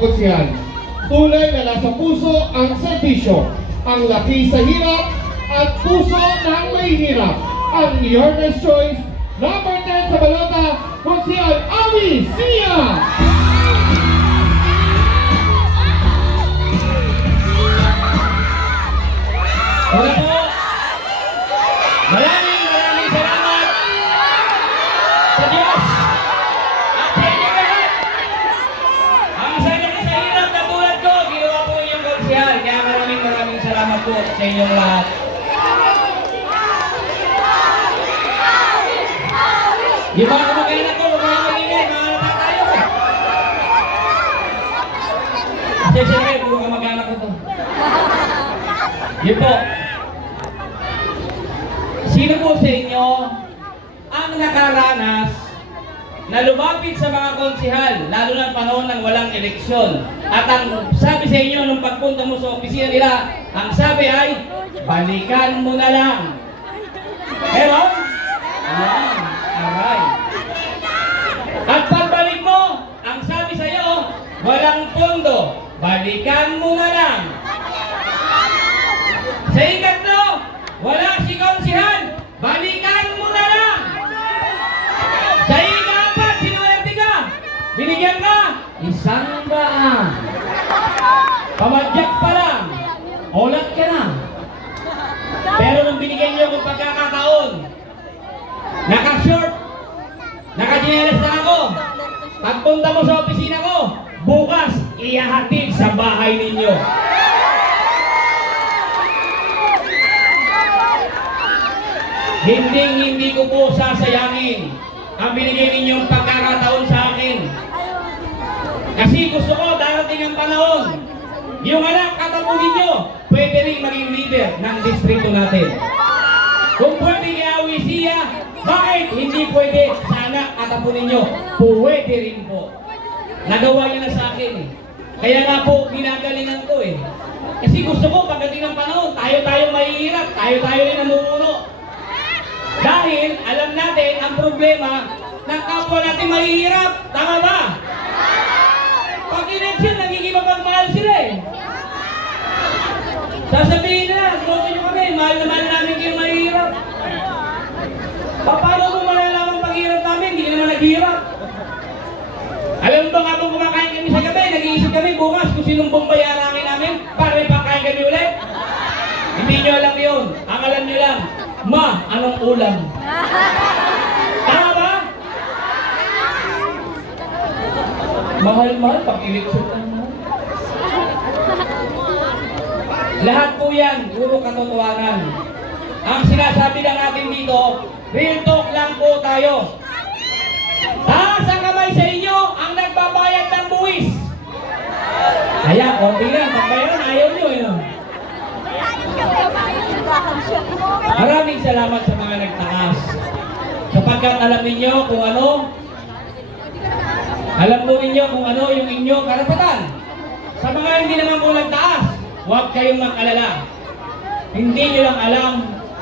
Konsyal. Tunay na nasa puso ang serbisyo, ang laki sa hirap at puso ng may hirap. Ang your next choice, number 10 sa balota, Konsyal Ami Sia! Wala po. Maraming salamat sa Diyos at sa inyo lahat. Ang sanay sa hirap na tulad ko, ginawa po inyong konsyal. Kaya maraming salamat po sa inyong lahat. Di ba kumakain ako? Kumakain magigay. Mahalata tayo. Kasi siyempre, puro kamag-anak ko to. Yun po. Sino po sa inyo ang nakaranas na lumapit sa mga konsihal, lalo na panahon ng walang eleksyon, at ang sabi sa inyo nung pagpunta mo sa opisina nila, ang sabi ay, balikan mo na lang. Pero, aray. At pagbalik mo, ang sabi sa iyo, walang pondo, balikan mo na lang. Sa ikatlo, wala si konsihal, balikan mo na lang. Sa ika-apat, sinuwerte ka, binigyan ka, 100. Pamadyak pa lang, ulat ka na. Pero nung binigyan niyo akong pagkakataon, naka-short, naka-jeans na ako, pagpunta mo sa opisina ko, bukas, ihahatid sa bahay ninyo. Hindi ko po sasayangin ang binigay ninyong pagkakataon sa akin. Kasi gusto ko darating ang panahon, yung anak katapunin nyo, pwede rin maging leader ng distrito natin. Kung pwede kay Awi Sia, bakit hindi pwede sa anak katapunin nyo? Pwede rin po. Nagawa niya na sa akin eh. Kaya nga po, ginagalingan ko eh. Kasi gusto ko pagdating ng panahon, tayo mahihirap, tayo rin namumuno. Dahil alam natin ang problema ng kapwa natin mahihirap. Tama ba? Pag election, nagiging mapagmahal sila eh. Sasabihin nila, gusto nyo kami, mahal na mahal namin kayo mahihirap. Paano mo malalaman paghirap namin? Hindi naman naghihirap. Alam mo ba nga kung kumakain kami sa gabi, nag-iisip kami bukas kung sinong bombay arangin namin para may pakain kami ulit? Hindi nyo alam yun. Ang alam nyo lang, ma, anong ulam? Tama ba? Mahal-mahal, pag-eleksyon lang mo. Lahat po yan, puro katotohanan. Ang sinasabi lang natin dito, real talk lang po tayo. Taas ang kamay sa inyo ang nagbabayad ng buwis. Ayan, konti lang, pagbayaran, ayaw nyo yun. Maraming salamat sa mga nagtaas. Sapagkat alam ninyo kung ano, alam mo ninyo kung ano yung inyong karapatan. Sa mga hindi naman po nagtaas, huwag kayong mag-alala. Hindi nyo lang alam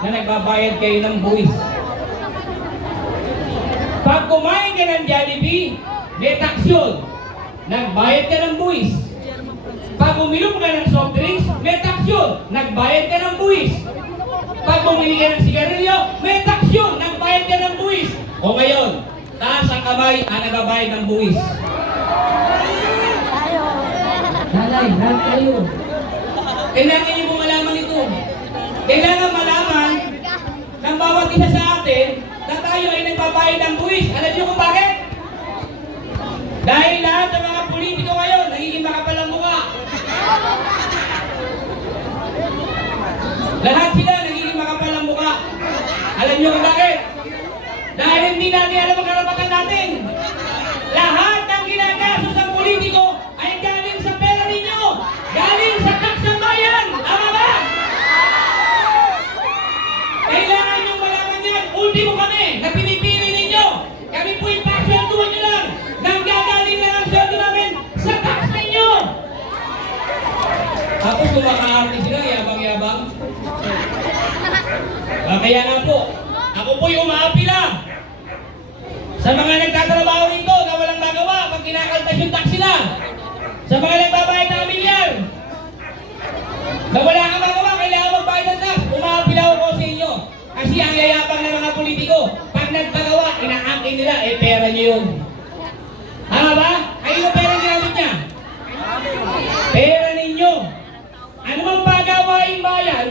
na nagbabayad kayo ng buwis. Pag kumain ka ng Jollibee, may tax yun. Nagbayad ka ng buwis. Pag uminom ka ng soft drinks, may tax yun. Nagbayad ka ng buwis. Pag bumili ka ng sigarilyo, may tax yun. Nagbayad ka ng buwis. O ngayon, taas ang kamay ang nagbabayad ng buwis. Nanay, lahat kayo. Kailangan niyo pong malaman ito. Kailangan malaman ng bawat isa sa atin na tayo ay nagbabayad ng buwis. Alam niyo kung bakit? Dahil lahat ng mga politiko ngayon nagiging makapal ang mukha. Lahat sila nagiging makapal ang mukha. Alam niyo kung bakit? Dahil hindi natin alam ang karapatan natin. Lahat ng ginagastos ng politiko ay galing sa pera ninyo. Galing sa tax ng bayan. Tama ba? Kailangan nyo malaman yan. Ultimo kami na pinipili ninyo. Kami po ipasweldohan nyo lang. Nang gagaling lang ang sweldo namin sa tax ninyo. Tapos kumakaarte sila, yabang-yabang. Kaya nga po, ako po'y umaapila sa mga nagtatrabaho rito na walang magawa pag kinakaltas yung tax nila. Sa mga ngayon. Tama ba? Kayo na pera ginamit niya? Pera ninyo. Ano mang pagawain bayan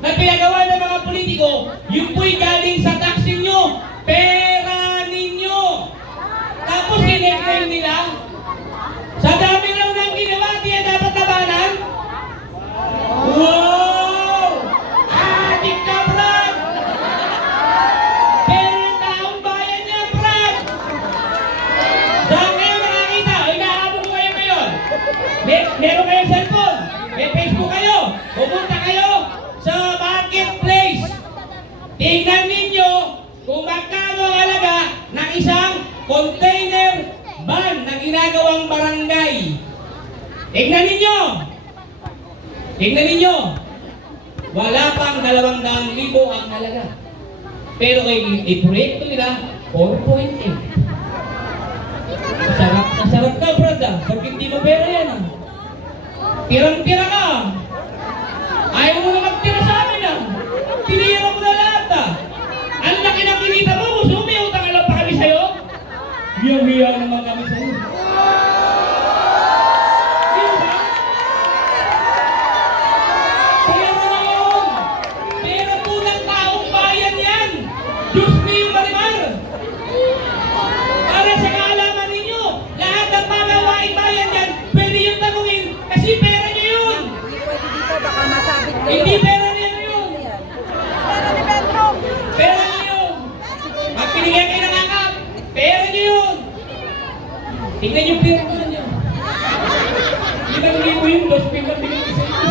na pinagawa ng mga politiko, yung po'y galing sa tax ninyo. Pera ninyo. Tapos kineclaim nila. Sa dami lang ng ginawa, diya dapat labanan. Wow! Adik ka, Brad! Pera ng taong bayan niya, Brad! Saan kayo nakakita? Inaabot ko kayo ngayon. Meron kayong cellphone. May Facebook kayo. Pupunta kayo sa marketplace. Tingnan ninyo kung magkano ang halaga ng isang container van na ginagawang barangay. Tingnan ninyo. Tingnan ninyo. Wala pang 200,000 ang halaga. Pero i-proyekto nila 4.8. Nasarap ka, Brad. Bakit di mo pera yan? Tirang-tira ka. Ayaw mo na magtira sa amin. Tinira mo na lahat. Ang laki ng kinita mo. Gusto mo may utang alam pa kami sa'yo? Hiyang-hiya naman kami sa'yo. Di ba? Pera na yun. Pera po ng taong bayan yan. Diyos niyo marimar. Para sa kaalaman ninyo, lahat ng magawaing bayan yan, pwede yung tanungin kasi pera niyo yun. Baka masabit kayo. Hindi pera niyo yun. Pera ni Pedro. Pera niyo yun. Pag pinigyan kayo ng akap, pera niyo yun. Tingnan yung pera niyo. Hindi na hindi mo yung 2,000 lang binigay sa inyo.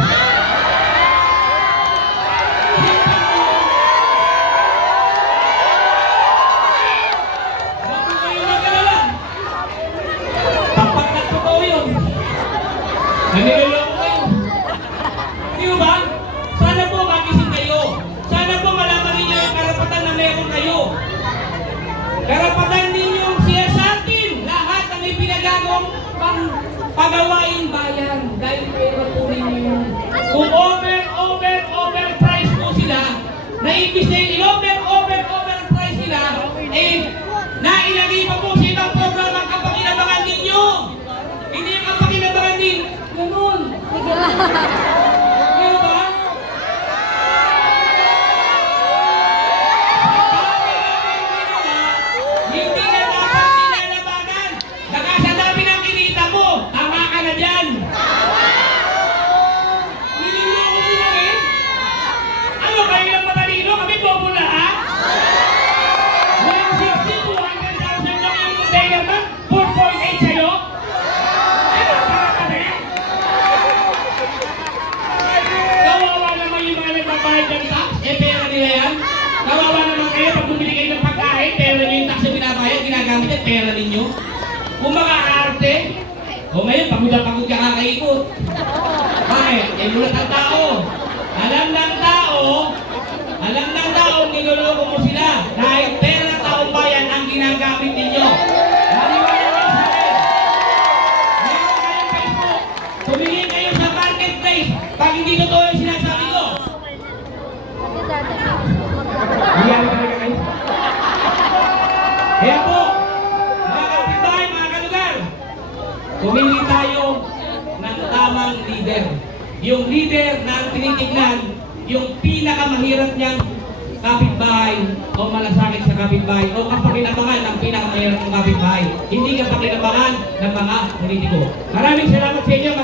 Huwag mo kayo mag-alala. Tapat na totoo yun. Naniloloko kayo. Di ba? Sana po magising kayo. Sana po malaman ninyo yung karapatan na meron kayo. Karapatan ninyong siyasatin lahat ng ipinagagawang pagawain bayan. Dahil pera po ninyo. Kung overprice po sila, na ibig na overprice sila, nailagay pa po sa ibang programa ang kapakinabangan ninyo. Hindi yung kapakinabangan din. Ganun. Di ba? Hindi na dapat nilalabanan. Baka sa dami ng kinita mo, tama ka na dyan. Nililoko mo na rin? Ano kayo ng matalino? Kami bobo lahat? 160, 200,000 lang yung container man, 4.8 sa'yo? Ano para ka na yan? Kawawa naman yung mga nagbabayad ng tax, pera nila yan. Kawawa naman kayo pag bumili kayo ng pagkain, pera nyo yung tax na binabayad, ginagamit yan, pera ninyo. Kung makaarte, o ngayon, pagod na pagod ka kakaikot. Bakit? Mulat ang tao. Alam ng tao, niloloko mo sila. Dahil pera ng taong bayan ang ginagamit ninyo. Maniwala kayo sa akin. Meron kayong Facebook. Tumingin kayo sa marketplace pag hindi totoo yung sinasabi ko. Hiyari talaga kayo. Kaya po, mga kapitbahay, mga kalugar, tumili tayo ng tamang leader. Yung leader na tinitignan, yung pinakamahirap niyang kapitbahay o malasakit sa kapitbahay o kapakinabangan ng pinakamahirap ng kapitbahay. Hindi kapakinabangan ng mga politiko. Maraming salamat sa inyo.